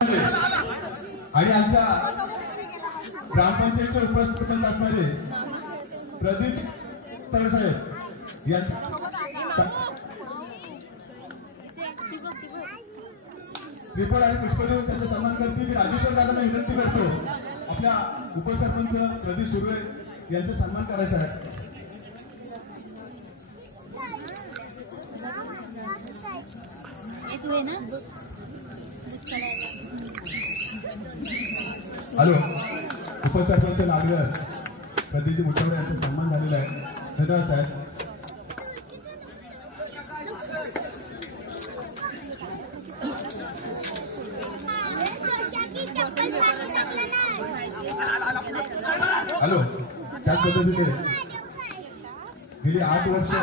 आणि आमच्या ग्रामपंचायतचे उपसरपंच असणारे प्रदीप सरसाहेब यांचा रिपोर्ट आणि पुष्प देऊन त्यांचा सन्मान करते. मी राजेश्वर दादांना विनंती करतो आपल्या उपसरपंच प्रदीप सुर्वे यांचा सन्मान करायचा आहे. हॅलो, उपसरपंच नागकर प्रदीपजी मुठवडे यांचा सन्मान झालेला आहे. धन्यवाद साहेब. हॅलो, त्याच पद्धतीने गेली 8 वर्ष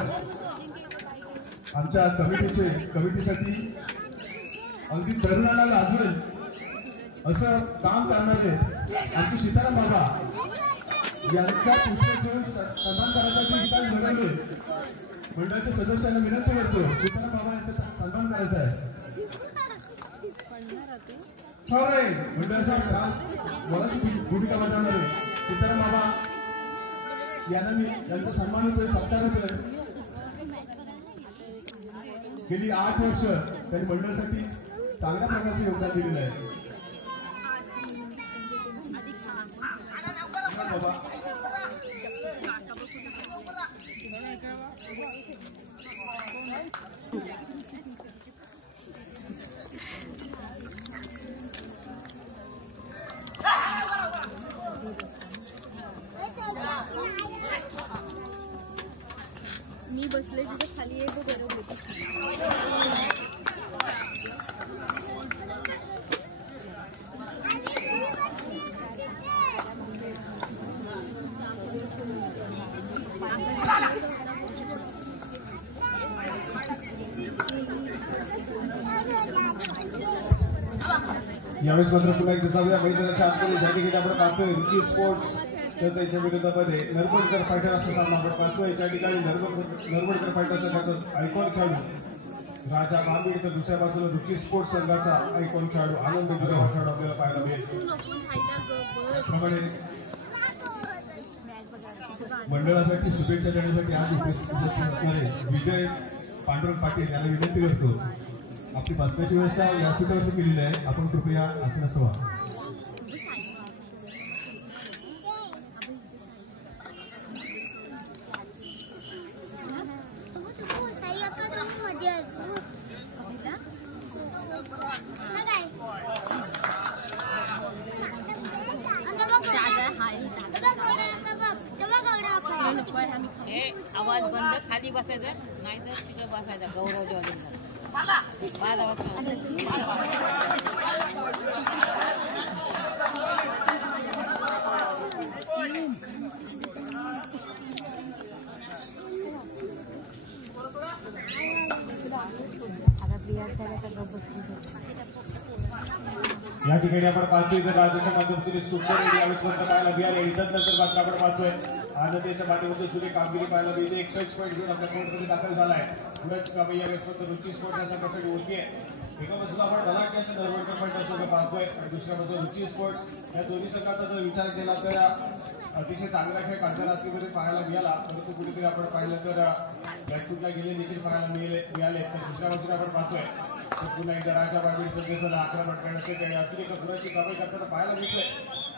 आमच्या कमिटीसाठी अगदी तरुणाला लाजवेल असं काम करणारे आमचे सीताराम बाबा यांचा पुस्तक घेऊन सन्मान करायचा लढवले. मंडळाच्या सदस्यांना विनंती करतो सीताराम बाबा यांचा सन्मान करायचा आहे. मंडळाच्या भूमिका बजावणारे सीताराम बाबा यांना मी यांचा सन्मान होतोय, सत्कार होतोय. गेली 8 वर्ष त्यांनी मंडळासाठी चांगल्या प्रकारचे योगदान दिलेलं आहे. मी बसले तिथे खाली आहे तो बरोबर. यावेळेस मात्र पुन्हा एकदा जाऊया मैदानाच्या आतमध्ये. ज्या ठिकाणी आपण पाहतोय रुची स्पोर्ट्स तर त्यांच्या विरोधामध्ये नरवडकर फायटर असा सामना आपण पाहतोय. त्या ठिकाणी नरवडकर फायटर संघाचा आयकॉन खेळाडू राजा बांबीड तर दुसऱ्या बाजूला रुची स्पोर्ट्स संघाचा आयकॉन खेळाडू आनंद गुरव हा खेळाडू आपल्याला पाहायला मिळेल. त्याप्रमाणे मंडळासाठी शुभेच्छा देण्यासाठी आज उपस्थित असणारे विजय पांडुरंग पाटील यांना विनंती करतो आपली बसण्याची व्यवस्था व्यासपीठावरती केलेली आहे, आपण कृपया आसनास व्हा. आवाज बंद, खाली बसायचं नाही तर तिकडे बसायचं. गौरव या ठिकाणी आपण पाहतोय तर राज्याच्या माध्यमातून एक सुपर यावेळेस पाहायला मिळाले. इतर नंतर मात्र आपण पाहतोय आनंदीच्या माध्यमातून सुरे कामगिरी पाहायला मिळते. एक टच पॉईंट घेऊन आपल्या कोर्टमध्ये दाखल झालाय. पुढेच कामे यावेळेस फक्त रुची स्पोर्ट या संघासाठी होतीये. एका बाजूला आपण बलाढ्य असं नरवडकर फायटर संघ पाहतोय आणि दुसऱ्या बाजूला रुची स्पोर्ट्स. या दोन्ही संघाचा जर विचार केला तर अतिशय चांगला खेळ कालच्या रात्रीमध्ये पाहायला मिळाला. परंतु कुठेतरी आपण पाहिलं तर बॅटफूटला गेले देखील पाहायला मिळाले. तर दुसऱ्या बाजूला आपण पाहतोय पुन्हा एकदा राजा बांबीड संघाला आक्रमण करण्याचे काही अजून एका गुणाची कामे करताना पाहायला मिळतंय.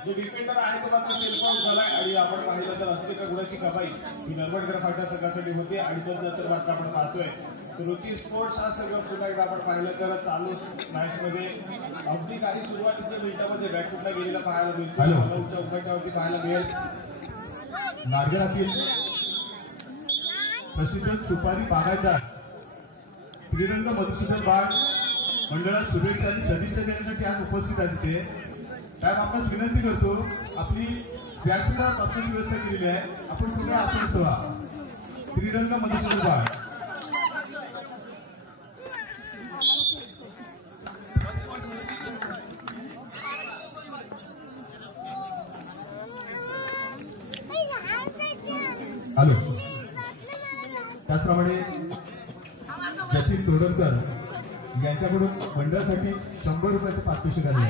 जो डिफेंडर आहे तो मात्र सेल्फआउट झालाय आणि आपण पाहिलं तर अजून एका गुणाची कमाई ही नरवडकर फायटर संघासाठी होती. आणि त्यानंतर मात्र आपण पाहतोय रुची स्पोर्ट्स हा संघ पुन्हा एकदा आपण पाहिलं तर चालू मॅच मध्ये अगदी काही सुरुवातीच्या मिनिटांमध्ये बॅटफूटला गेलेला पाहायला मिळतो. उघडण्यावरती पाहायला मिळेल. नागरातील प्रसिद्ध तुपारी बागायतदार श्रीरंग मधुसूदन बाग मंडळात शुभेच्छा आणि सदिच्छा देण्यासाठी आज उपस्थित आहे. तिथे साहेब आपण विनंती करतो आपली व्यासपीठावर बसण्याची व्यवस्था केलेली आहे, आपण पुन्हा आसन व्हा. श्रीरंग मधुसूदन बाग हॅलो. त्याचप्रमाणे जतीन तोडणकर यांच्याकडून मंडळासाठी 100 रुपयाचं पारितोषिक आले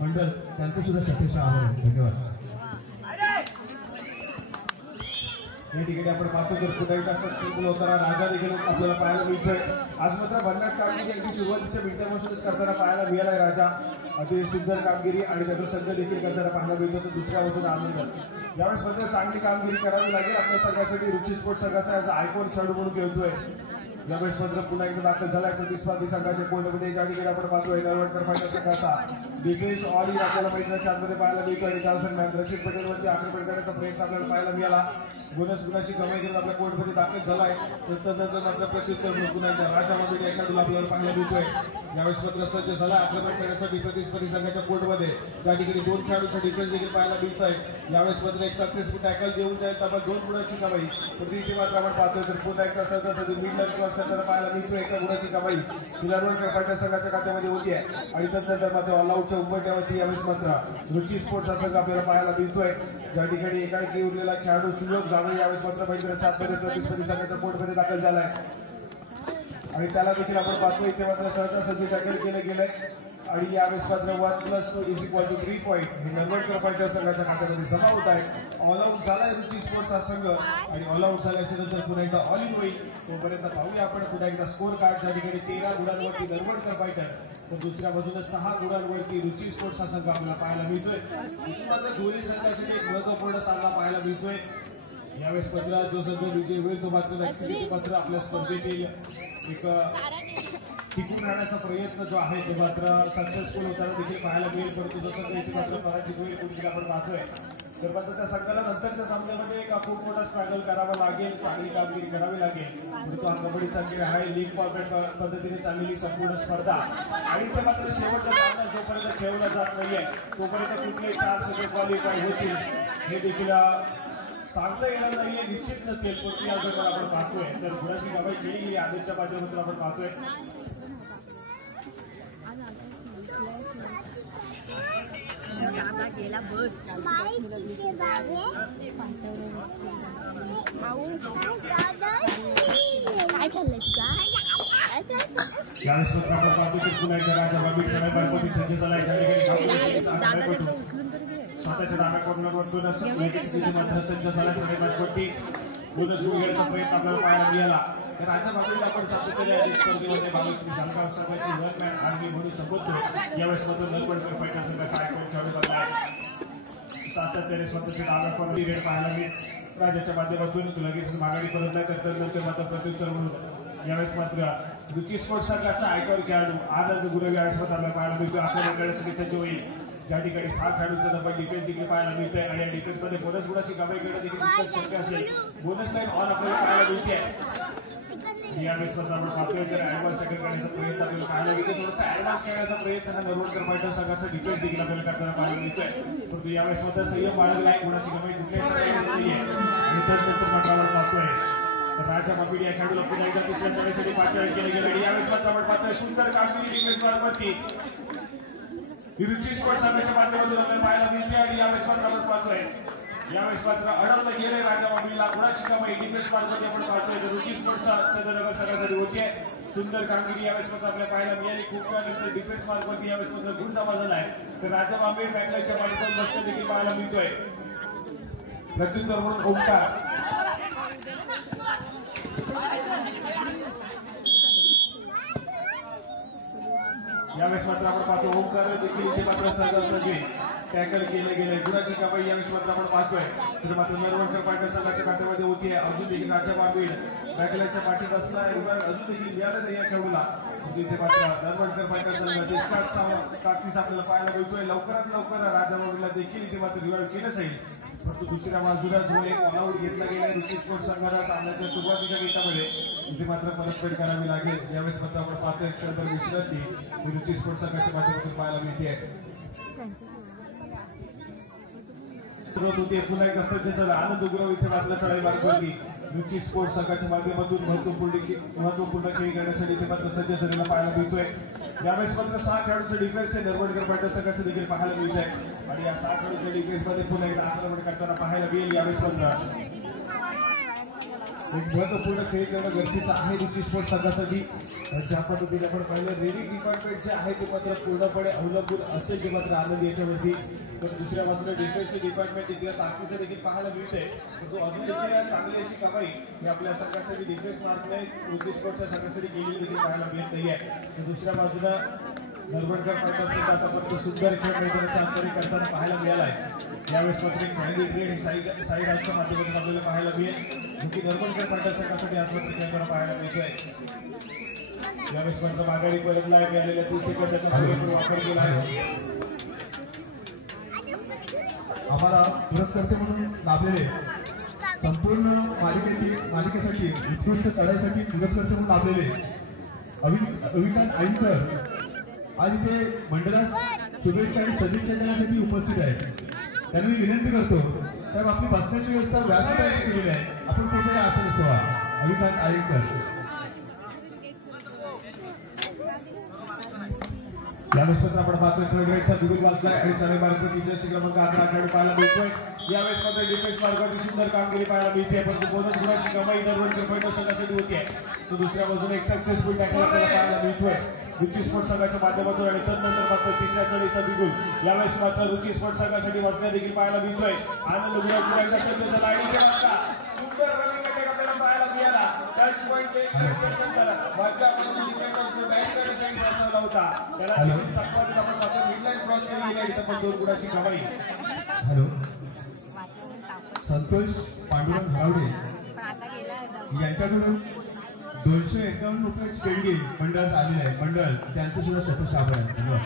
मंडळ त्यांचं सुद्धा सतेज आभार आहे. धन्यवाद. या ठिकाणी आपण पाहतो तर पुन्हा एकदा सक्सेसफुल होताना राजा देखील आपल्याला पाहायला मिळतोय. आज मात्र भन्नाट कामगिरी अगदी सुरुवातीच्या मिनिटापासूनच करताना पाहायला मिळालाय राजा. अतिशय सुंदर कामगिरी आणि त्याचा संघ देखील करताना पाहायला मिळतो. तर दुसऱ्या बाजूने आनंद यावेळेस मात्र चांगली कामगिरी करावी लागेल आपल्या संघासाठी. रुची स्पोर्ट्स संघाचा आज आयकॉन खेळाडू म्हणून खेळतोय. यावेळेस मात्र पुन्हा एकदा दाखल झालाय प्रतिस्पर्धी संघाच्या कोर्टमध्ये. ज्या ठिकाणी आपण पाहतोय नरवडकर फायटर संघाचा दिपेश ऑली आपल्याला मैदानाच्या आतमध्ये पाहायला मिळतो आणि त्या दरम्यान रशीद पटेलवरती आक्रमण करण्याचा प्रयत्न आपल्याला पाहायला मिळाला. गुणाची कमाई करून आपल्या कोर्टमध्ये दाखल झालाय. तर मात्र प्रत्युत्तर म्हणून पुन्हा एकदा राजा मांडवी एखाद्याला आपल्याला पाहायला मिळतोय. यावेळेस मात्र सज्ज झाला आक्रमण करण्यासाठी प्रतिस्पर्धी संघाच्या कोर्टमध्ये. त्या ठिकाणी 2 खेळाडूंचा डिफेन्स देखील पाहायला मिळत आहे. यावेळेस मात्र एक सक्सेसफुल टॅकल देऊन जाईल त्यामुळे 2 गुणाची कमाई. तर इथे मात्र आपण पाहतोय तर पुन्हा एकदा सहजासहजी मिडलर क्रॉस करताना पाहायला मिळतोय. 1 गुणाची कमाई नरवडकर फायटर संघाच्या खात्यामध्ये होती आहे. आणि त्यानंतर मात्र ऑलआउटच्या उंबरठ्यावरती यावेळेस मात्र रुची स्पोर्ट्स हा संघ आपल्याला पाहायला मिळतोय. ज्या ठिकाणी एकाएकी उरलेला खेळाडू सुयोग जाधव यावेळेस मात्र मैदानाच्या आतमध्ये प्रतिस्पर्धी संघाच्या कोर्टमध्ये दाखल झालाय. आणि त्याला देखील आपण पाहतोय इथे मात्र सहजासहजी टॅकल केले गेले. आणि यावेळेस मात्र 1+2 = 3 पॉईंट हे नरवडकर फायटर संघाच्या खात्यामध्ये जमा होत आहे. ऑल आउट झालाय रुची स्पोर्ट्स हा संघ. आणि ऑल आउट झाल्याच्या नंतर पुन्हा एकदा ऑल इन होईल. तोपर्यंत पाहूया आपण पुन्हा एकदा स्कोर कार्ड. ज्या ठिकाणी 13 गुणांवरती नरवडकर फायटर तर दुसऱ्या बाजूने 6 गुणांवरती रुची स्पोर्ट्स हा संघ आपल्याला पाहायला मिळतोय. मात्र दोन्ही संघासाठी एक महत्वपूर्ण सामना पाहायला मिळतोय. यावेळेस मात्र जो संघ विजय होईल तो मात्र आपल्या स्पर्धेतील एक टिकून राहण्याचा प्रयत्न जो आहे तो मात्र सक्सेसफुल होताना देखील पाहायला मिळेल. परंतु जसं काही मात्र पराजित होईल कुठे आपण पाहतोय. तर मात्र त्या संघाला नंतरच्या सामन्यामध्ये एक खूप मोठा स्ट्रगल करावा लागेल. चांगली कामगिरी करावी लागेल. परंतु हा कबड्डीचा खेळ आहे. लीग फॉर्मॅट पद्धतीने चाललेली संपूर्ण स्पर्धा. आणि ते मात्र शेवटचा सामना जोपर्यंत खेळवला जात नाहीये तोपर्यंत कुठले 4 संघ क्वालिफाय होतील हे देखील सांगता येणार नाहीये. निश्चित नसेल. पण या जर आपण पाहतोय तर गुणाची कमाई केली गेली आदेशच्या माध्यमातून आपण पाहतोय. गेला बस काय चाललंय यावेळेस आपण पाहतो की पुन्हा एकदा राजा बाबी खेळायला सज्ज झालाय. स्वतःच्या दाव्याकडून सज्ज झाला. चढाईपट्टी बोनस घेण्याचा प्रयत्न आपल्याला पाहायला मिळाला. तर राजा बाबूला आपण सातत्याने स्पर्धेमध्ये भागवश्री जानकार संघाची नरमॅन आर्मी म्हणून संबोधतो. यावेळेस मात्र नरवडकर फायटर संघाचा आयकॉन खेळाडू बनला आहे. सातत्याने स्वतःच्या दाव्याकडून रेड पाहायला मिळत राजाच्या माध्यमातून लगेच माघारी परत नाही करतात. नंतर मात्र प्रत्युत्तर म्हणून यावेळेस मात्र रुची स्पोर्ट्स संघाचा आयकॉन खेळाडू आनंद गुरव यावेळेस मात्र आपल्याला पाहायला मिळतो. आक्रमण करण्यासाठी सज्ज होईल. ज्या ठिकाणी 6 खेळाडूंचा नंबर डिफेन्स देखील पाहायला मिळतोय. आणि या डिफेन्समध्ये बोनस गुणाची कमाई करणं देखील तितकंच शक्य असेल. बोनस लाईन ऑन आपल्याला पाहायला मिळते. यावेळेस मात्र आपण पाहतोय तर ऍडव्हान्स सेकंड करण्याचा प्रयत्न आपल्याला पाहायला मिळतो. थोडासा ऍडव्हान्स खेळण्याचा प्रयत्न हा नरवडकर फायटर संघाचा डिफेन्स देखील आपल्याला करताना पाहायला मिळतोय. परंतु यावेळेस मात्र संयम बाळगला आहे. गुणाची कमाई कुठल्याही संघाला नाहीये. आणि त्यानंतर मात्र आपण पाहतोय राजा मापिडी या खेळाडूला पुन्हा एकदा तिसऱ्या जगासाठी पाचारण केले गेले. यावेळेस मात्र आपण पाहतोय सुंदर कामगिरी डिफेन्स बारवरती रुची स्पोर्ट्स संघाच्या माध्यमातून आपल्याला पाहायला मिळते. आणि यावेळेस मात्र आपण पाहतोय यावेळेस मात्र अडवलं गेले राजा मापिडीला. गुणाची कमाई डिफेन्स बारवरती आपण पाहतोय रुची स्पोर्ट्सचा चंद्रनगर संघासाठी होतीये. सुंदर कामगिरी यावेळेस मात्र आपल्याला पाहायला मिळाली. खूप वेळानंतर डिफेन्स मार्कवरती यावेळेस मात्र गुण जमा झालाय. तर राजा मापिडी बॅकलाईनच्या माध्यमातून बसणं देखील पाहायला मिळतोय. प्रत्युत्तर म्हणून ओमकार यावेळेस मात्र आपण पाहतो ओमकार देखील इथे मात्र सहजासहजी टॅकल केले गेले. गुणाची कमाई यावेळेस मात्र आपण पाहतोय. तर मात्र नरवडकर फायटर संघाच्या खात्यामध्ये होती आहे. अजून देखील राजा बाबीड बॅकलाईनच्या पाठीत असला अजून देखील मिळालं नाही या खेळूला. तिथे मात्र नरवडकर फायटर संघाचा ताकदीस आपल्याला पाहायला मिळतोय. लवकरात लवकर राजा बाबीडला देखील इथे मात्र रिवाइव्ह केलं जाईल. परंतु दुसऱ्या बाजूला जो एक ऑलआउट घेतला गेला रुची स्पोर्ट्स संघाला सामन्याच्या सुरुवातीच्या मिनिटामध्ये इथे मात्र परतफेड करावी लागेल. यावेळेस मात्र आपण पाहतोय क्षणभर विश्रांती रुची स्पोर्ट्स संघाच्या माध्यमातून पाहायला मिळते. पुन्हा एकदा सज्ज झाला आनंद गुरव इथे मात्र चढाई मार्गावरती रुची स्पोर्ट्स संघाच्या माध्यमातून महत्वपूर्ण खेळ करण्यासाठी इथे मात्र सज्ज झालेला पाहायला मिळतोय. यावेळेस मात्र 6 खेळाडूंचे डिफेन्स हे नरवडकर फायटर संघाचं देखील पाहायला मिळत आहे. आणि या 6 खेळाडूंच्या डिफेन्स मध्ये पुन्हा एकदा आक्रमण करताना पाहायला मिळेल. यावेळेस मात्र एक महत्वपूर्ण खेळ करणं गरजेचं आहे रुची स्पोर्ट्स संघासाठी. ज्या पद्धतीने आपण पाहिलं रेडिंग डिपार्टमेंट जे आहे ते मात्र पूर्णपणे अवलंबून असेल ते मात्र आनंद याच्यावरती. पण दुसऱ्या बाजूला डिफेन्सचे डिपार्टमेंट तिथे ताकदीचं देखील पाहायला मिळते. तो अजून देखील चांगली अशी कमाई ही आपल्या संघासाठी डिफेन्स मार्कने रुची स्पोर्ट्सच्या संघासाठी गेलेली देखील पाहायला मिळत नाहीये. तर दुसऱ्या बाजूला नरवणकर फायटर्स सुद्धा आतापर्यंत सुंदर खेळ मैदानाच्या अंतरी करताना पाहायला मिळाला आहे. यावेळेस मात्र एक मेहंदी ट्रेड साई राजच्या माध्यमातून आपल्याला पाहायला मिळेल जो की नरवणकर फायटर्स संघासाठी आज मात्र खेळताना पाहायला मिळतोय. यावेळेस मात्र माघारी परतला मिळालेल्या 30 सेकंदाचा पुरेपूर वापर केला आहे. आम्हाला पुरस्कर्ते म्हणून लाभलेले संपूर्ण मालिकेसाठी उत्कृष्ट चढाईसाठी पुरस्कर्ते म्हणून लाभलेले अविकांत आईकर आज इथे मंडळात शुभेच्छा आणि सदिच्छा देण्यासाठी उपस्थित आहेत. त्यांना मी विनंती करतो साहेब आपली बसण्याची व्यवस्था व्यापक केलेली आहे. आपण कृपया आसन ठेवा. अविकांत आईकर यावेळेस मात्र आपण पाहतोय थर्ड ग्रेडचा दुबई वाचलाय आणि चालू मार्गाचा क्रमांक 11 खेळाडू पाहायला मिळतोय. यावेळेस मध्ये डिफेन्स मार्गाची सुंदर कामगिरी पाहायला मिळते. परंतु बोनस गुणाची कमाई नरवणकर फायटर्स संघासाठी होतीये. तो दुसऱ्या बाजूने एक सक्सेसफुल टॅकल आपल्याला पाहायला मिळतोय रुची स्पोर्ट्स संघाच्या माध्यमातून. आणि तदनंतर मात्र तिसऱ्या चढीचा बिगुल यावेळेस मात्र रुची स्पोर्ट्स संघासाठी वाचण्या देखील पाहायला मिळतोय. आनंद गुणाचा सुंदर रनिंग अटॅक आपल्याला पाहायला मिळाला. Touch point hello Santosh Pandurang Haravade यांच्याकडून 251 रुपयाची देणगी मंडळात आलेली आहे. मंडळ त्यांचं सुद्धा सतत आभार आहे. धन्यवाद.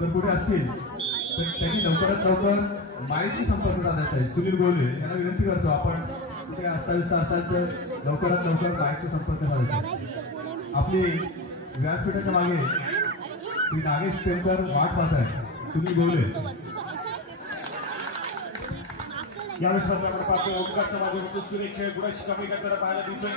जर कुठे असतील तर त्यांनी लवकरात लवकर माहिती संपर्क साधायचा आहे. सुनील गोले यांना विनंती करतो आपण कुठे असाल तर लवकरात लवकर माहिती संपर्क साधायचा. आपली व्यासपीठाच्या मागे श्री नागेश पेनकर वाट पाहत आहे. सुनील गोले यावेळेस आपण पाहतो ओंकारच्या माध्यमातून सुरेख खेळ गुणाची कमी करताना पाहायला मिळतोय.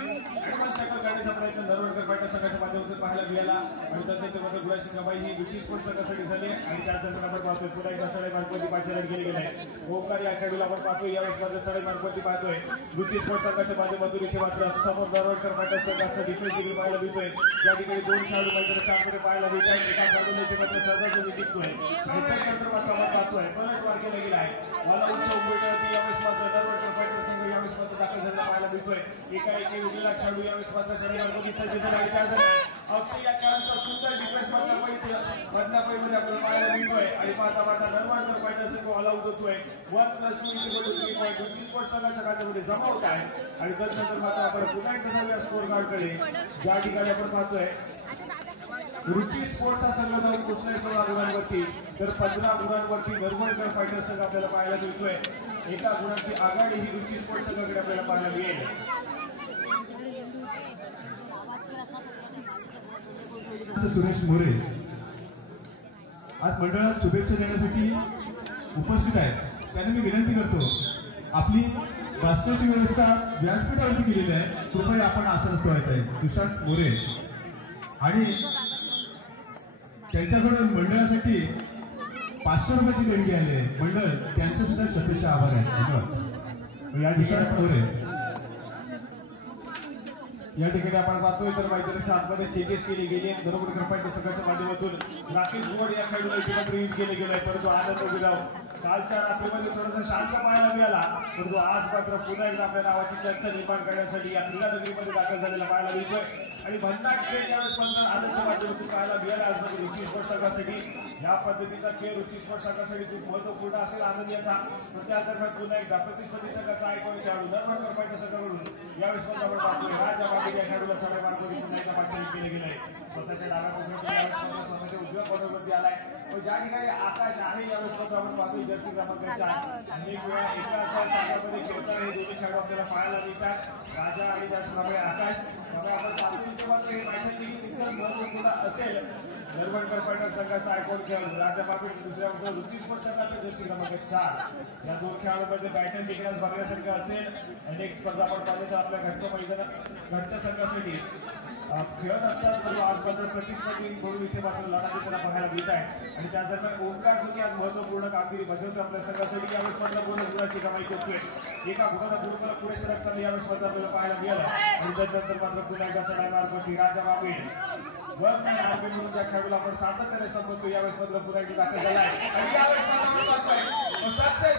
शटल काढण्याचा प्रयत्न नरवणकर फायटर संघाच्या माध्यमातून पाहायला मिळाला. आणि त्यानंतर गुणाची कमाई ही रुची स्पोर्ट्स संघासाठी झाली. आणि त्यानंतर आपण पाहतोय पुन्हा एकदा चढाई मार्गावरती 5 रन केले गेले. ओंकार या खेळाडूला आपण पाहतोय यावेळेस मात्र चढाई मार्गावरती पाहतोय रुची स्पोर्ट्स संघाच्या माध्यमातून. इथे मात्र समोर नरवणकर फायटर संघाचा डिफेन्स देखील पाहायला मिळतोय. या ठिकाणी 2 खेळाडू मैदानाच्या आतमध्ये पाहायला मिळत आहेत. एका खेळाडूने इथे मात्र सहजासहजी टिकतोय. आणि त्यानंतर मात्र आपण पाहतोय पलटवार केला गेला आहे. मला उच्च उमेदवारी यावेळेस मात्र नरवणकर फायटर संघ यावेळेस मात्र दाखल झालेला पाहायला मिळतोय. एकाएकी वेगळा खेळाडू यावेळेस मात्र चढाई मार्गावरती सज्ज झाला. आणि त्या अक्षय या खेळाडूचा सुंदर डिफेन्स मात्र मधल्या पैलूने आपल्याला पाहायला मिळतोय. आणि पाहता पाहता नरवणकर फायटर संघ ऑल आउट होतोय. 1+2 पॉईंट रुची स्पोर्ट्स संघाच्या खात्यामध्ये जमा होत आहे. आणि त्यानंतर मात्र आपण पुन्हा एकदा जाऊया स्कोर कार्डकडे. ज्या ठिकाणी आपण पाहतोय रुची स्पोर्ट्सचा संघ जाऊन कुठल्याही 16 गुणांवरती तर 15 गुणांवरती नरवणकर फायटर संघ आपल्याला पाहायला मिळतोय. एका गुणांची आघाडी ही रुची स्पोर्ट्स संघाकडे आपल्याला पाहायला मिळेल. सुरेश मोरे आज मंडळात शुभेच्छा देण्यासाठी उपस्थित आहेत. त्यांना मी विनंती करतो आपली बसण्याची व्यवस्था व्यासपीठावरती केलेली आहे. कृपया आपण आसन ठेवायचं आहे. सुशांत मोरे आणि त्यांच्याकडून मंडळासाठी 500 रुपयाची देणगी आली आहे. मंडळ त्यांचे सुद्धा शतशः आभार आहे. धन्यवाद. या ठिकाणी आपण पाहतोय तर मैदानाच्या आतमध्ये चेंजेस केले गेले. नरवणकर फायटर संघाच्या माध्यमातून राकेश गोड या खेळाडूला इथे मात्र यूज केले गेले. परंतु आनंद गुलाव कालच्या रात्रीमध्ये थोडासा शांत पाहायला मिळाला. परंतु आज मात्र पुन्हा एकदा आपल्या नावाची चर्चा निर्माण करण्यासाठी या क्रीडा नगरीमध्ये दाखल झालेला पाहायला मिळतोय. आणि भन्नाट खेळ त्यावेळेस मात्र आनंदच्या माध्यमातून पाहायला मिळाला. आज मात्र रुची स्पोर्ट्स संघासाठी या पद्धतीचा खेळ रुची स्पोर्ट्स संघासाठी खूप महत्वपूर्ण असेल आनंद याचा. पण त्या दरम्यान पुन्हा एकदा प्रतिस्पर्धी संघाचा आयकॉन खेळाडू नरवणकर फायटर संघाकडून यावेळेस मात्र आपण पाहतोय राजा बाबू या खेळाडूला सगळ्या मार्गावरती पुन्हा एकदा पाठवून केले गेले. स्वतःच्या डाव्या कोपऱ्यात स्वतःच्या उजव्या कॉर्नरवरती आलाय. पण ज्या ठिकाणी आकाश आहे यावेळेस मात्र आपण पाहतोय जर्सी क्रमांकाच्या अनेक वेळा एकाच संघामध्ये खेळताना हे दोन्ही खेळाडू आपल्याला पाहायला मिळतात. राजा आणि त्याचप्रमाणे आकाश. त्यामुळे आपण पाहतोय इथे मात्र हे बैठक देखील तितकंच महत्वपूर्ण असेल. नरवणकर पैठण संघाचा आयकॉन खेळाडू राजा बाबीड दुसऱ्या बाजूला रुची स्पोर्ट्स संघाचा जर्सी क्रमांक 4 या दोन खेळाडूंमध्ये बॅटन टिकण्यास बघण्यासारखं असेल. अनेक स्पर्धा आपण पाहिजे तर आपल्या घरच्या संघासाठी खेळत असतात, परंतु आज मात्र प्रतिस्पर्धी म्हणून इथे मात्र लढा त्याला पाहायला मिळत आहे. आणि त्या दरम्यान ओंकार जोगी आज महत्वपूर्ण कामगिरी बजावते आपल्या संघासाठी. यावेळेस मात्र बोनसची कमाई करतोय. एका गुणाला गुरुकुला पुढे सरकताना यावेळेस मात्र आपल्याला पाहायला मिळालं. आणि त्यानंतर मात्र पुन्हा एकदा चढाई मार्फत राजा बाबीड वरती आरबी म्हणून ज्या खेळाडूला आपण सातत्याने संपवतो यावेळेस मात्र पुन्हा एकदा दाखल झाला आहे. आणि यावेळेस मात्र